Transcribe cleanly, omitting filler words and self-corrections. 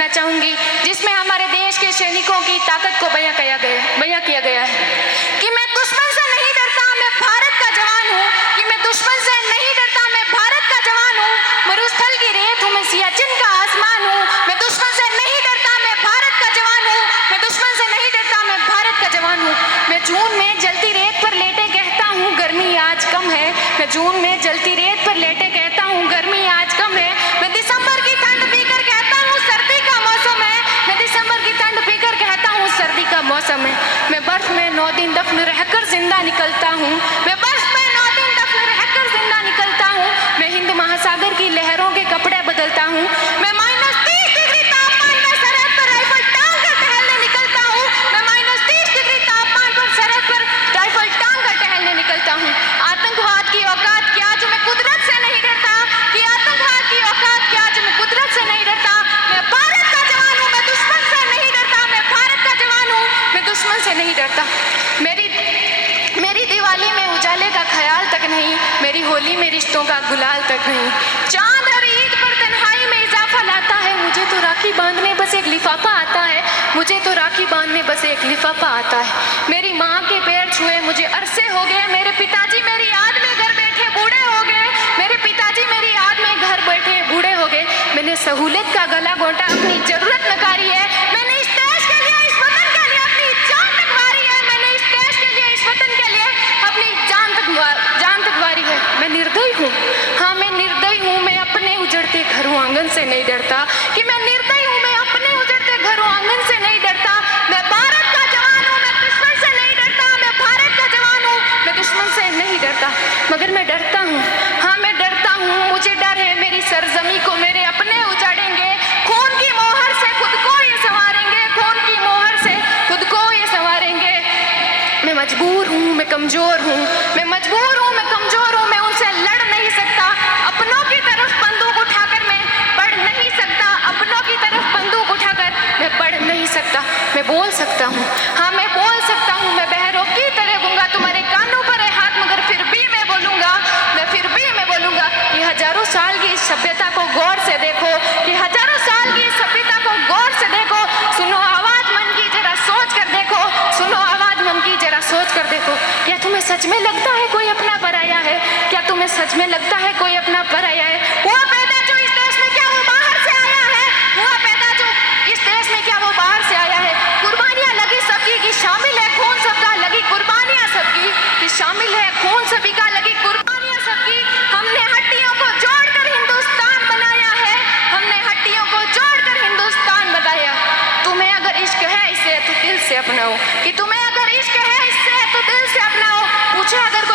करना चाहूँगी, जिसमें हमारे देश के सैनिकों की ताकत को बयां किया गया है कि मैं दुश्मन से नहीं डरता, मैं भारत का जवान हूँ। कि मैं दुश्मन से नहीं डरता, मैं भारत का जवान हूँ। मरुस्थल की रेत हूँ, मैं सियाचिन का आसमान हूँ। मैं दुश्मन से नहीं डरता, मैं भारत का जवान हूँ। मैं दुश्मन से नहीं डरता, मैं भारत का जवान हूँ। मैं जून में जलती रेत पर लेटे कहता हूँ गर्मी आज कम है। मैं जून में जलती रेत पर लेटे कहता हूँ गर्मी आज कम है। मैं दिसंबर की ठंड पीकर कहता हूँ सर्दी का मौसम है। मैं दिसंबर की ठंड पीकर कहता हूँ सर्दी का मौसम है। मैं बर्फ में 9 दिन दफन रहकर जिंदा निकलता हूँ। मैं बर्फ में 9 दिन दफन रहकर जिंदा निकलता हूँ। मैं हिंद महासागर की लहरों के कपड़े बदलता हूँ। मैं -30 डिग्री तापमान में सरहद पर राइफल टांग कर टहलने निकलता हूँ। मैं -30 डिग्री तापमान पर सरहद पर राइफल टांग कर टहलने निकलता हूँ। आतंकवाद की औकात क्या जो मैं कुदरत से नहीं डरता। कि आतंकवाद की औकात क्या जो मैं कुदरत से नहीं डरता। मैं भारत का जवान हूँ, मैं दुश्मन से नहीं डरता। मैं भारत का जवान हूँ, मैं दुश्मन से नहीं डरता। मेरी दिवाली में उजाले का ख्याल तक नहीं, मेरी होली में रिश्तों का गुलाल तक नहीं। चांद और ईद पर तन्हाई में इजाफा लाता है। मुझे तो राखी बांधने बस एक लिफाफा आता है। मुझे तो राखी बांधने बस एक लिफाफा आता है। मेरी माँ के पैर छुए मुझे अरसे हो गए। मेरे पिताजी मेरी याद में घर बैठे बूढ़े हो गए। मेरे पिताजी मेरी याद में घर बैठे बूढ़े हो गए। मैंने सहूलियत का गला घोंटा, अपनी जरूरत नकारी है। मैंने इस देश के लिए, इस वतन के लिए अपनी जान तक वारी है। मैंने इस देश के लिए, इस वतन के लिए अपनी जान तक वारी है। मैं निर्दयी हूँ, हाँ मैं निर्दयी हूँ। मैं अपने उजड़ते घरों आंगन से नहीं डरता। कि मैं निर्दयी हूँ, मैं अपने उजड़ते घरों आंगन से नहीं डरता। मैं भारत का जवान हूँ, मैं दुश्मन से नहीं डरता। मैं भारत का जवान हूँ, मैं दुश्मन से नहीं डरता। मगर मैं डरता हूँ, हाँ मैं डरता हूँ। मुझे डर है मेरी सरजमी को मेरे अपने उजाड़ेंगे। खून की मोहर से खुद को ये संवारेंगे। खून की मोहर से खुद को ये संवारेंगे। मैं मजबूर हूँ, मैं कमजोर हूँ। मैं मजबूर हूँ, मैं कमजोर हूँ। मैं उनसे लड़ नहीं सकता। अपनों की तरफ बंदूक उठाकर मैं बढ़ नहीं सकता। अपनों की तरफ बंदूक उठाकर मैं बढ़ नहीं सकता। मैं बोल सकता हूँ, हाँ मैं बोल सकता हूँ। मैं बहरों की तरह गूंगा, तुम्हारे कानों पर है हाथ मगर फिर भी मैं बोलूँगा। फिर भी मैं बोलूँगा कि हजारों साल की इस सभ्यता को गौर से देखो। कि हजारों साल की इस सभ्यता को गौर से देखो। सुनो आवाज मन की, जरा सोच कर देखो। सुनो आवाज मन की, जरा सोच कर देखो। क्या तुम्हें सच में लगता है कोई अपना पराया है? क्या तुम्हें सच में लगता है कोई अपना पराया है? हुआ पैदा जो इस देश में, क्या वो बाहर से आया है? हुआ पैदा जो इस देश में, क्या वो बाहर से आया है? कुर्बानियां लगी सबकी कि शामिल है खून सबका। लगी कुर्बानियां सबकी कि शामिल है खून सभी का। लगी कुर्बानियां सबकी। हमने हड्डियों को जोड़कर हिंदुस्तान बनाया है। हमने हड्डियों को जोड़कर हिंदुस्तान बनाया। तुम्हें अगर इश्क है इससे तो दिल से अपनाओ। कि तुम्हें अगर इश्क है इससे तो दिल से अपनाओ। पूछे अगर